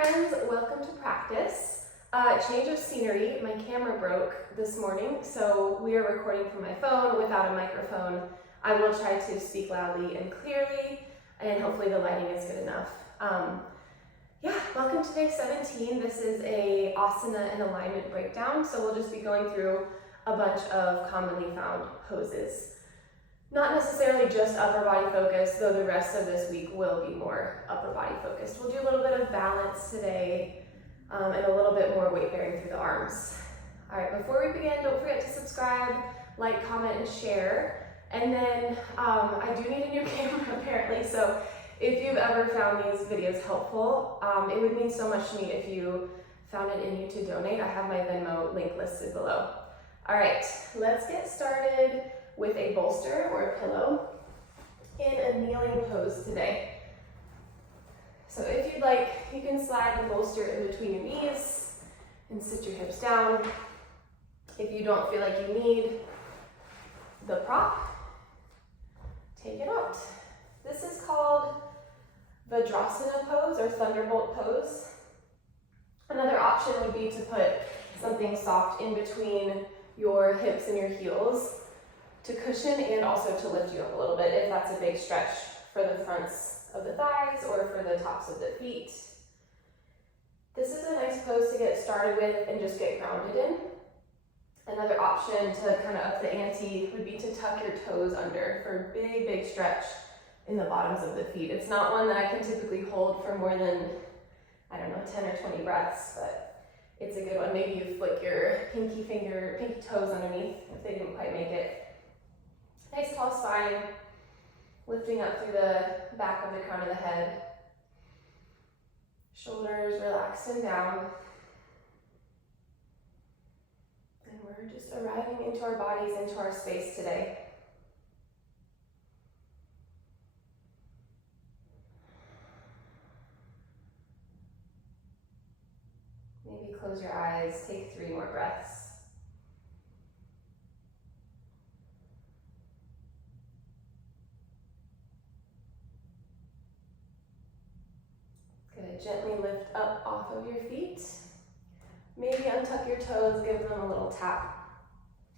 friends, welcome to practice. Change of scenery, my camera broke this morning, so we are recording from my phone without a microphone. I will try to speak loudly and clearly, and hopefully the lighting is good enough. Welcome to day 17. This is a asana and alignment breakdown, so we'll just be going through a bunch of commonly found poses. Not necessarily just upper body focused, though the rest of this week will be more upper body focused. We'll do a little bit of balance today and a little bit more weight bearing through the arms. All right, before we begin, don't forget to subscribe, like, comment, and share. And then I do need a new camera apparently, so if you've ever found these videos helpful, it would mean so much to me if you found it in you to donate. I have my Venmo link listed below. All right, let's get started with a bolster or a pillow in a kneeling pose today. So if you'd like, you can slide the bolster in between your knees and sit your hips down. If you don't feel like you need the prop, take it out. This is called Virshasana pose or thunderbolt pose. Another option would be to put something soft in between your hips and your heels to cushion and also to lift you up a little bit if that's a big stretch for the fronts of the thighs or for the tops of the feet. This is a nice pose to get started with and just get grounded in. Another option to kind of up the ante would be to tuck your toes under for a big, big stretch in the bottoms of the feet. It's not one that I can typically hold for more than, 10 or 20 breaths, but it's a good one. Maybe you flick your pinky toes underneath if they didn't quite make it. Nice tall spine, lifting up through the back of the crown of the head. Shoulders relaxed and down. And we're just arriving into our bodies, into our space today. Maybe close your eyes, take 3 more breaths. Good, gently lift up off of your feet. Maybe untuck your toes, give them a little tap,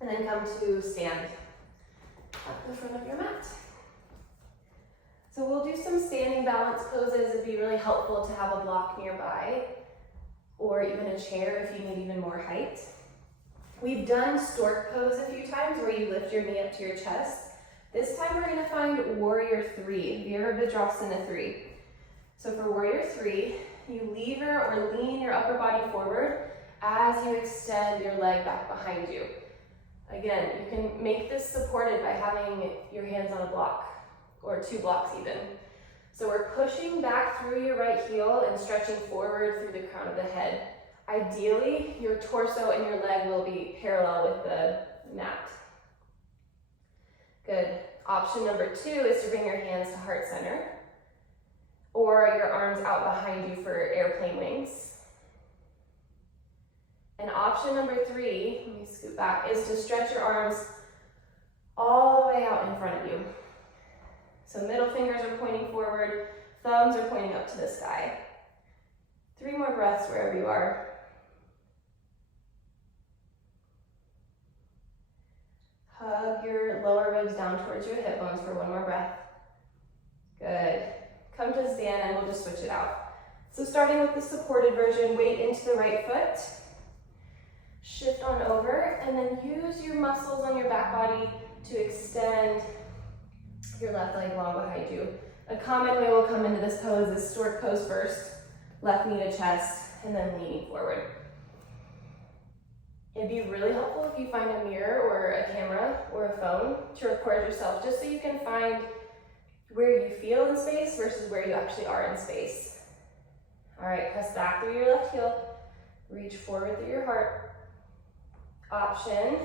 and then come to stand at the front of your mat. So we'll do some standing balance poses. It'd be really helpful to have a block nearby, or even a chair if you need even more height. We've done stork pose a few times where you lift your knee up to your chest. This time we're gonna find warrior 3, Virshasana 3. So for warrior 3, you lever or lean your upper body forward as you extend your leg back behind you. Again, you can make this supported by having your hands on a block, or 2 blocks even. So we're pushing back through your right heel and stretching forward through the crown of the head. Ideally, your torso and your leg will be parallel with the mat. Good. Option number 2 is to bring your hands to heart center, or your arms out behind you for airplane wings. And option number 3, let me scoot back, is to stretch your arms all the way out in front of you. So middle fingers are pointing forward, thumbs are pointing up to the sky. 3 more breaths wherever you are. Hug your lower ribs down towards your hip bones for 1 more breath. Good. Come to stand and we'll just switch it out. So starting with the supported version, weight into the right foot. Shift on over and then use your muscles on your back body to extend your left leg long behind you. A common way we'll come into this pose is stork pose first, left knee to chest, and then leaning forward. It'd be really helpful if you find a mirror or a camera or a phone to record yourself, just so you can find where you feel in space versus where you actually are in space. All right, press back through your left heel, reach forward through your heart. Option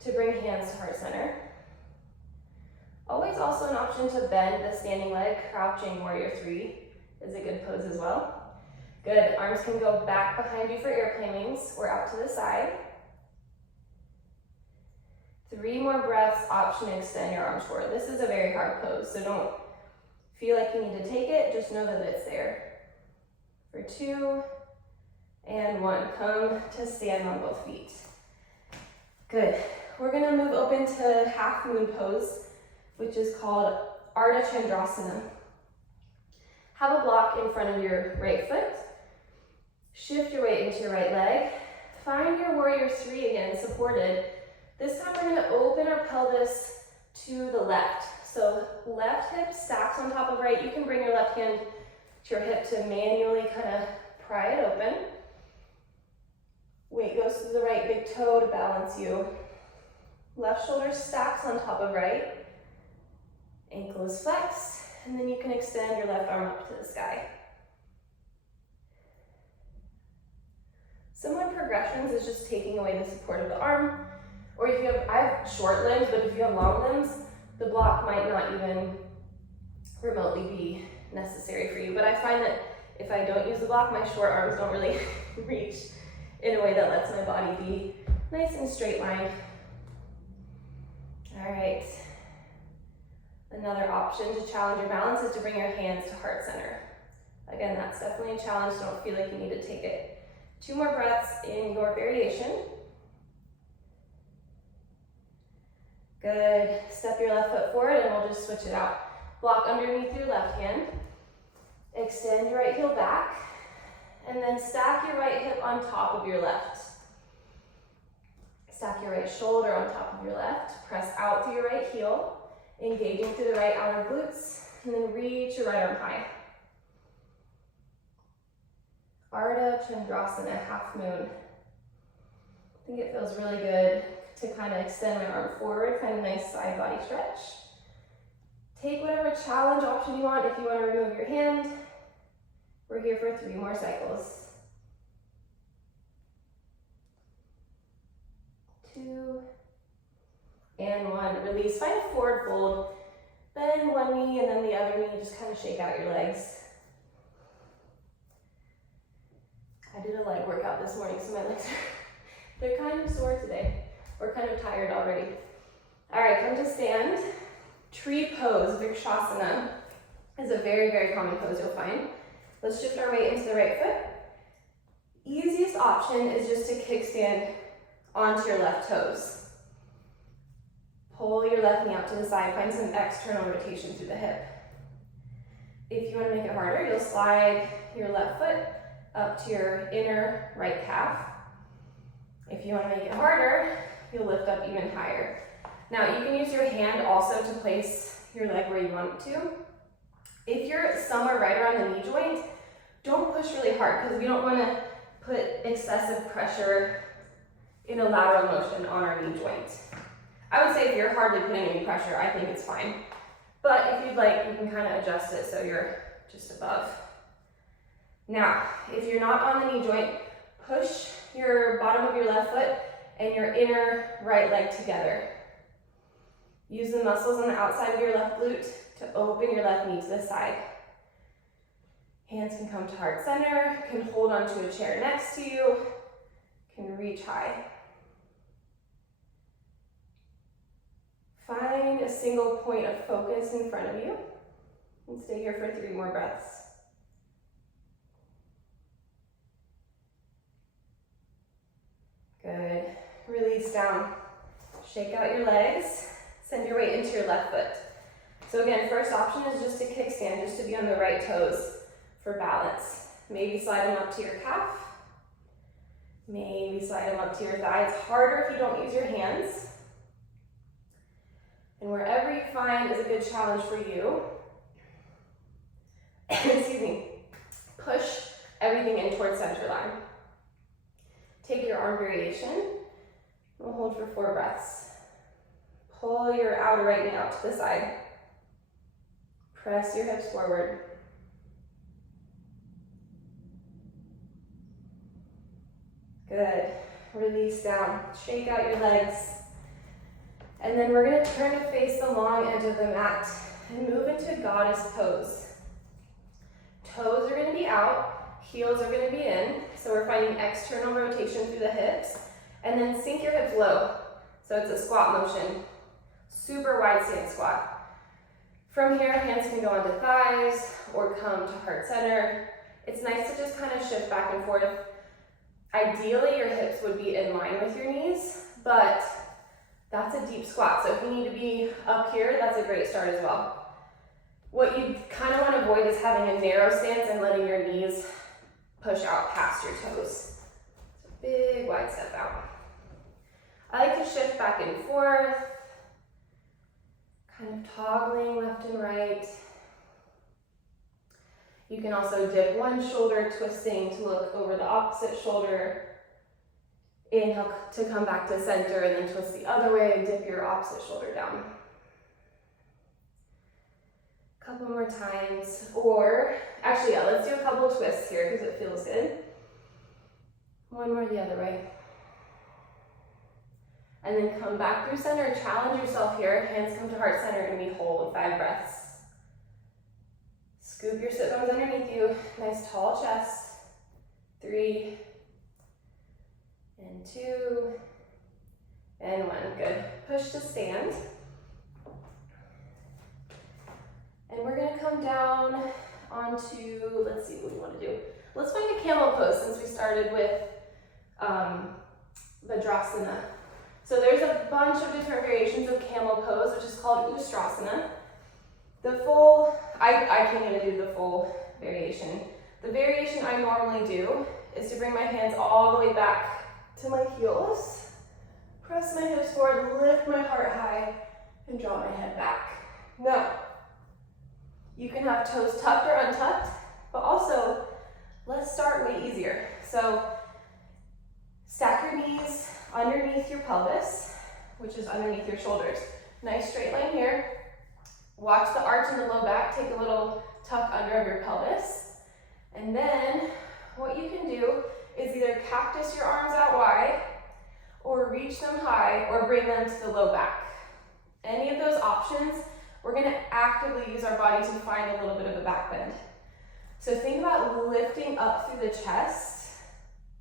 to bring hands to heart center. Always also an option to bend the standing leg. Crouching warrior 3 is a good pose as well. Good, arms can go back behind you for airplane wings or out to the side. 3 more breaths, option to extend your arms forward. This is a very hard pose, so don't feel like you need to take it, just know that it's there. For 2, And 1. Come to stand on both feet. Good. We're gonna move open to half moon pose, which is called Ardha Chandrasana. Have a block in front of your right foot. Shift your weight into your right leg. Find your warrior 3 again, supported. This time we're gonna open our pelvis to the left. So left hip stacks on top of right. You can bring your left hand to your hip to manually kind of pry it open. Weight goes to the right big toe to balance you. Left shoulder stacks on top of right. Ankle is flexed, and then you can extend your left arm up to the sky. Similar progressions is just taking away the support of the arm, or if you have, I have short limbs, but if you have long limbs, the block might not even remotely be necessary for you. But I find that if I don't use the block, my short arms don't really reach in a way that lets my body be nice and straight lined. All right. Another option to challenge your balance is to bring your hands to heart center. Again, that's definitely a challenge. Don't feel like you need to take it. 2 more breaths in your variation. Good. Step your left foot forward and we'll just switch it out. Block underneath your left hand. Extend your right heel back. And then stack your right hip on top of your left. Stack your right shoulder on top of your left. Press out through your right heel, engaging through the right outer glutes, and then reach your right arm high. Ardha Chandrasana, half moon. I think it feels really good to kind of extend my arm forward, kind of nice side body stretch. Take whatever challenge option you want. If you want to remove your hand, we're here for 3 more cycles. 2 and 1. Release. Find a forward fold. Bend one knee and then the other knee. Just kind of shake out your legs. I did a leg workout this morning, so my legs they're kind of sore today. We're kind of tired already. All right, come to stand. Tree pose, Virshasana, is a very, very common pose you'll find. Let's shift our weight into the right foot. Easiest option is just to kickstand onto your left toes. Pull your left knee out to the side, find some external rotation through the hip. If you want to make it harder, you'll slide your left foot up to your inner right calf. If you want to make it harder, you'll lift up even higher. Now, you can use your hand also to place your leg where you want it to. If you're somewhere right around the knee joint, don't push really hard because we don't want to put excessive pressure in a lateral motion on our knee joint. I would say if you're hardly putting any pressure, I think it's fine. But if you'd like, you can kind of adjust it so you're just above. Now, if you're not on the knee joint, push your bottom of your left foot and your inner right leg together. Use the muscles on the outside of your left glute to open your left knee to the side. Hands can come to heart center, can hold onto a chair next to you, can reach high. Find a single point of focus in front of you and stay here for 3 more breaths. Good. Release down. Shake out your legs. Send your weight into your left foot. So again, first option is just to kickstand, just to be on the right toes for balance. Maybe slide them up to your calf. Maybe slide them up to your thigh. It's harder if you don't use your hands. And wherever you find is a good challenge for you, excuse me, push everything in towards center line. Take your arm variation. We'll hold for 4 breaths. Pull your outer right knee out to the side. Press your hips forward. Good. Release down. Shake out your legs. And then we're going to turn to face the long edge of the mat and move into goddess pose. Toes are going to be out. Heels are going to be in. So we're finding external rotation through the hips. And then sink your hips low. So it's a squat motion. Super wide stance squat. From here, hands can go onto thighs or come to heart center. It's nice to just kind of shift back and forth Ideally, your hips would be in line with your knees, but that's a deep squat. So if you need to be up here, that's a great start as well. What you kind of want to avoid is having a narrow stance and letting your knees push out past your toes. So big wide step out. I like to shift back and forth, kind of toggling left and right. You can also dip one shoulder, twisting to look over the opposite shoulder. Inhale to come back to center and then twist the other way and dip your opposite shoulder down. Couple more times, or actually, yeah, let's do a couple of twists here because it feels good. One more the other way. And then come back through center, challenge yourself here. Hands come to heart center and we hold 5 breaths. Scoop your sit bones underneath you. Nice tall chest. 3, and 2, and 1. Good. Push to stand. And we're gonna come down onto, let's see what we wanna do. Let's find a camel pose since we started with Virshasana. So there's a bunch of different variations of camel pose, which is called Virshasana. The full, I can't even do the full variation. The variation I normally do is to bring my hands all the way back to my heels, press my hips forward, lift my heart high, and draw my head back. Now, you can have toes tucked or untucked, but also, let's start way easier. So, stack your knees underneath your pelvis, which is underneath your shoulders. Nice straight line here. Watch the arch in the low back, take a little tuck under of your pelvis. And then, what you can do is either cactus your arms out wide, or reach them high, or bring them to the low back. Any of those options, we're gonna actively use our body to find a little bit of a back bend. So think about lifting up through the chest,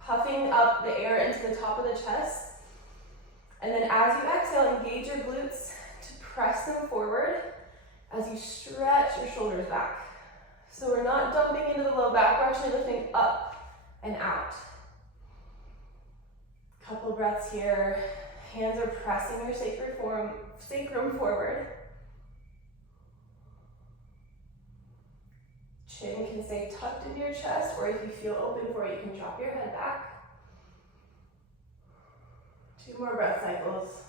puffing up the air into the top of the chest, and then as you exhale, engage your glutes to press them forward as you stretch your shoulders back. So we're not dumping into the low back, we're actually lifting up and out. Couple breaths here. Hands are pressing your sacrum forward. Chin can stay tucked into your chest, or if you feel open for it, you can drop your head back. 2 more breath cycles.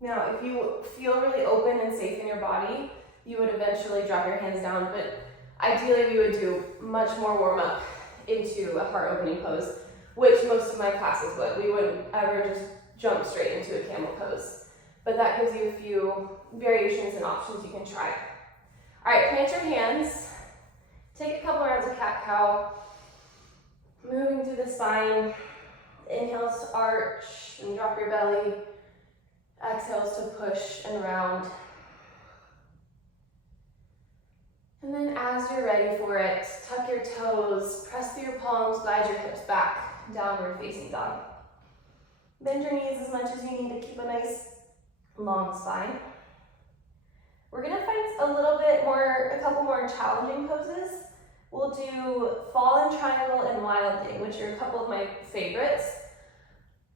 Now, if you feel really open and safe in your body, you would eventually drop your hands down, but ideally we would do much more warm up into a heart opening pose, which most of my classes would. We wouldn't ever just jump straight into a camel pose, but that gives you a few variations and options you can try. All right, plant your hands, take a couple rounds of cat-cow, moving through the spine, inhales to arch and drop your belly, exhales to push and round. And then as you're ready for it, tuck your toes, press through your palms, glide your hips back, downward facing dog. Bend your knees as much as you need to keep a nice long spine. We're gonna find a couple more challenging poses. We'll do fallen triangle and wilding, which are a couple of my favorites.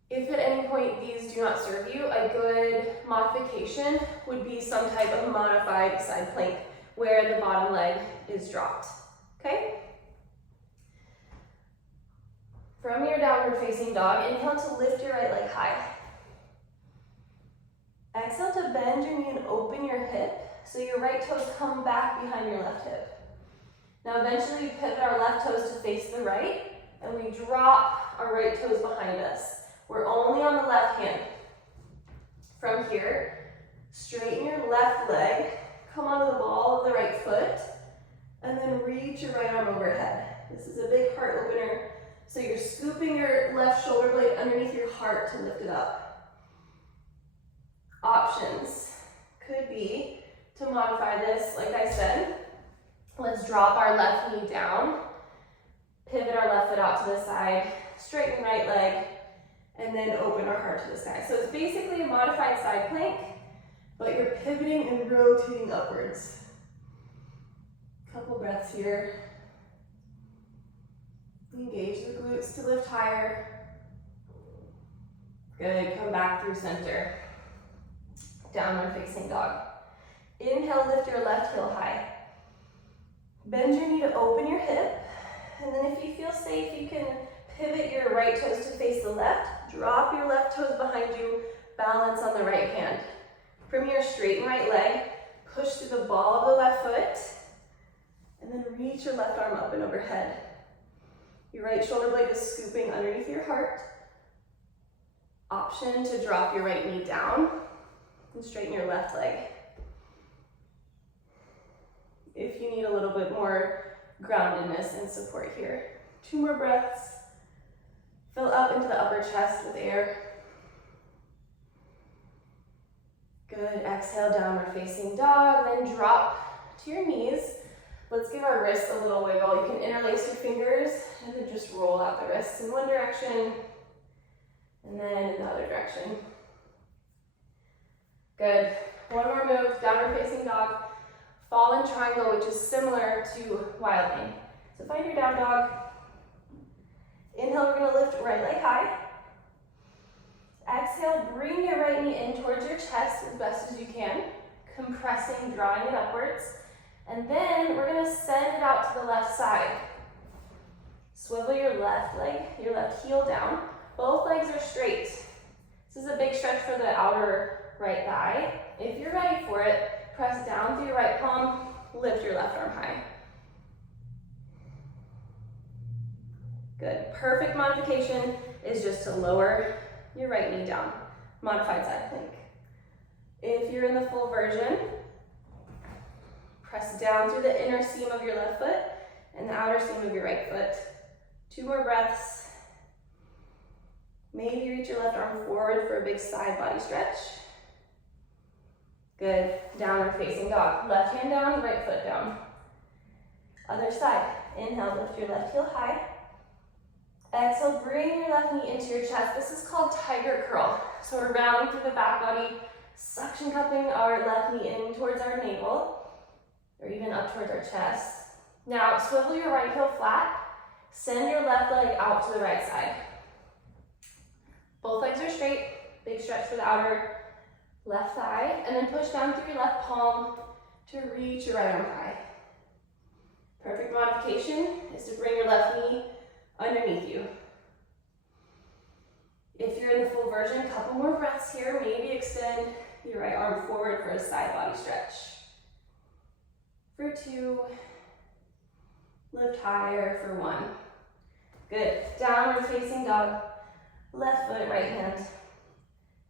If at any point these do not serve you, a good modification would be some type of modified side plank where the bottom leg is dropped, okay? From your downward facing dog, inhale to lift your right leg high. Exhale to bend your knee and open your hip so your right toes come back behind your left hip. Now eventually we pivot our left toes to face the right and we drop our right toes behind us. We're only on the left hand. From here, straighten your left leg, come onto the ball of the right foot, and then reach your right arm overhead. This is a big heart opener. So you're scooping your left shoulder blade underneath your heart to lift it up. Options could be to modify this, like I said. Let's drop our left knee down, pivot our left foot out to the side, straighten right leg, and then open our heart to the sky. So it's basically a modified side plank, but you're pivoting and rotating upwards. Couple breaths here. Engage the glutes to lift higher. Good, come back through center. Downward facing dog. Inhale, lift your left heel high. Bend your knee to open your hip. And then if you feel safe, you can pivot your right toes to face the left. Drop your left toes behind you. Balance on the right hand. From your straighten right leg, push through the ball of the left foot. And then reach your left arm up and overhead. Your right shoulder blade is scooping underneath your heart. Option to drop your right knee down and straighten your left leg. If you need a little bit more groundedness and support here. 2 more breaths. Fill up into the upper chest with air. Good, exhale, downward facing dog, then drop to your knees. Let's give our wrists a little wiggle. You can interlace your fingers and then just roll out the wrists in one direction and then in the other direction. Good. One more move, downward facing dog. Fallen triangle, which is similar to wild thing. So find your down dog. Inhale, we're gonna lift right leg high. Exhale, bring your right knee in towards your chest as best as you can. Compressing, drawing it upwards. And then we're gonna send it out to the left side. Swivel your left leg, your left heel down. Both legs are straight. This is a big stretch for the outer right thigh. If you're ready for it, press down through your right palm, lift your left arm high. Good. Perfect modification is just to lower your right knee down. Modified side plank. If you're in the full version, press down through the inner seam of your left foot and the outer seam of your right foot. 2 more breaths. Maybe reach your left arm forward for a big side body stretch. Good. Downward facing dog. Left hand down, right foot down. Other side. Inhale, lift your left heel high. Exhale, bring your left knee into your chest. This is called tiger curl. So we're rounding through the back body, suction cupping our left knee in towards our navel, or even up towards our chest. Now, swivel your right heel flat. Send your left leg out to the right side. Both legs are straight. Big stretch for the outer left thigh. And then push down through your left palm to reach your right arm high. Perfect modification is to bring your left knee underneath you. If you're in the full version, a couple more breaths here. Maybe extend your right arm forward for a side body stretch. For 2, lift higher for 1. Good. Downward facing dog, left foot, right hand,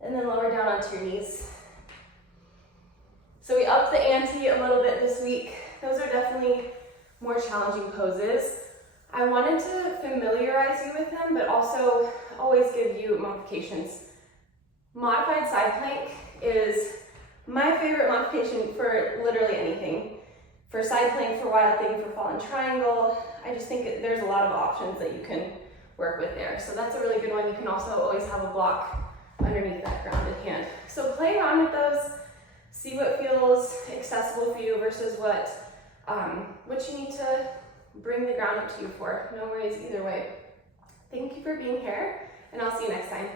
and then lower down onto your knees. So we upped the ante a little bit this week. Those are definitely more challenging poses. I wanted to familiarize you with them, but also always give you modifications. Modified side plank is my favorite modification for literally anything. For side plank, for wild thing, for fallen triangle. I just think there's a lot of options that you can work with there. So that's a really good one. You can also always have a block underneath that grounded hand. So play around with those, see what feels accessible for you versus what you need to bring the ground up to you for. No worries either way. Thank you for being here, and I'll see you next time.